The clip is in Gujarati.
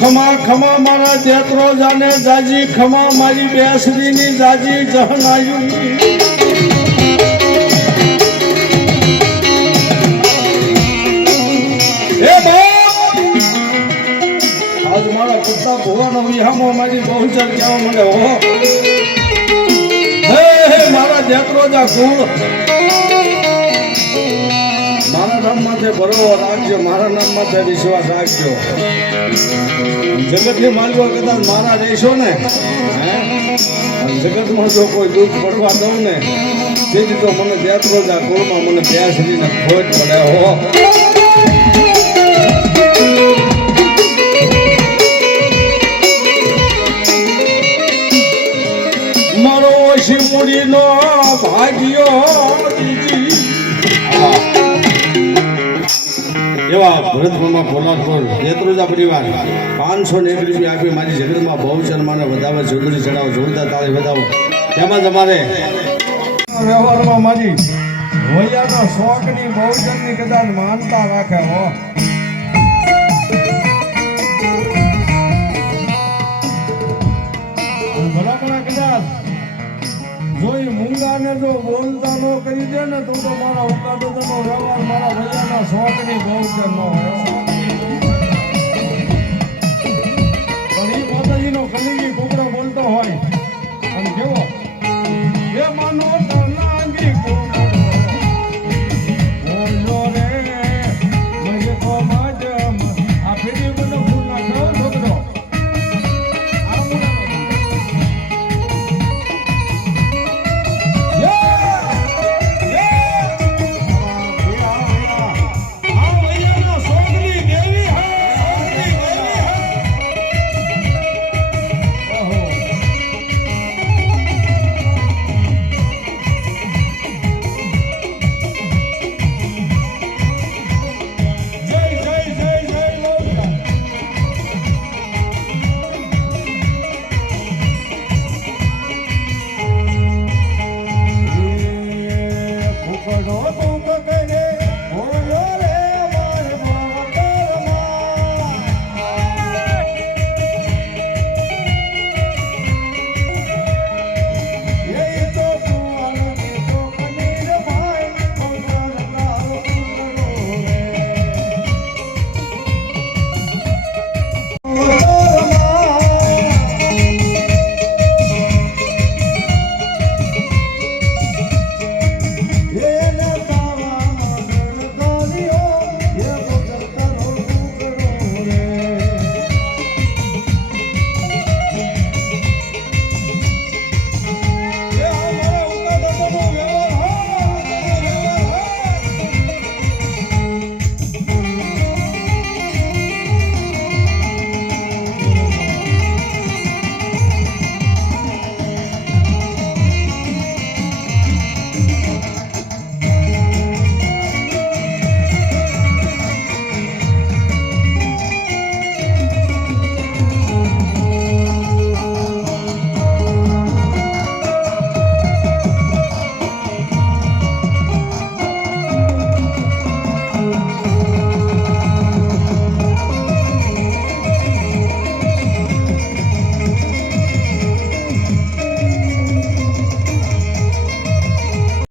ખમા ખમા મારા જેતરો જાને જાજી ખમા મારી બેસરીની જાજી જહનાયું હે બાપ આજ મારા પુત્તા ભુવાનો વિહામો મારી બહુચર કહેવા મને હો હે મારા જેતરો જા કુળ મારા નામ માથે ભરોસો રાખજો, મારા નામ માથે વિશ્વાસ રાખજો. જગતની માલવા કદાચ મારા રહેશો ને, જગતમાં જો કોઈ દુઃખ પડવા દઉં ને તેથી તો મને જેતરો જા કુળમાં મને બેસરીને ખોટ પડે હો. મારો શિવડીનો ભાગ્યો એવા ભરતમાં ભોલાપુર જેતરોજા પરિવાર 501 રૂપિયા આપી મારી જગતમાં બહુચરમાને વધાવે જોડણી ચડાવો, જોરદાર તાળી વધાવો. તેમાં અમારે વ્યવહારમાં મારી વૈયાના શોખની બહુચરની કદાચ માનતા રાખે હો. ભલામણા કદાચ જોઈ મૂંગાને જો બોલતા નો કરી દે ને તો મારા ઉકાદો વ્યવહાર મારા વૈયાના શોખની બહુચર નો હોય.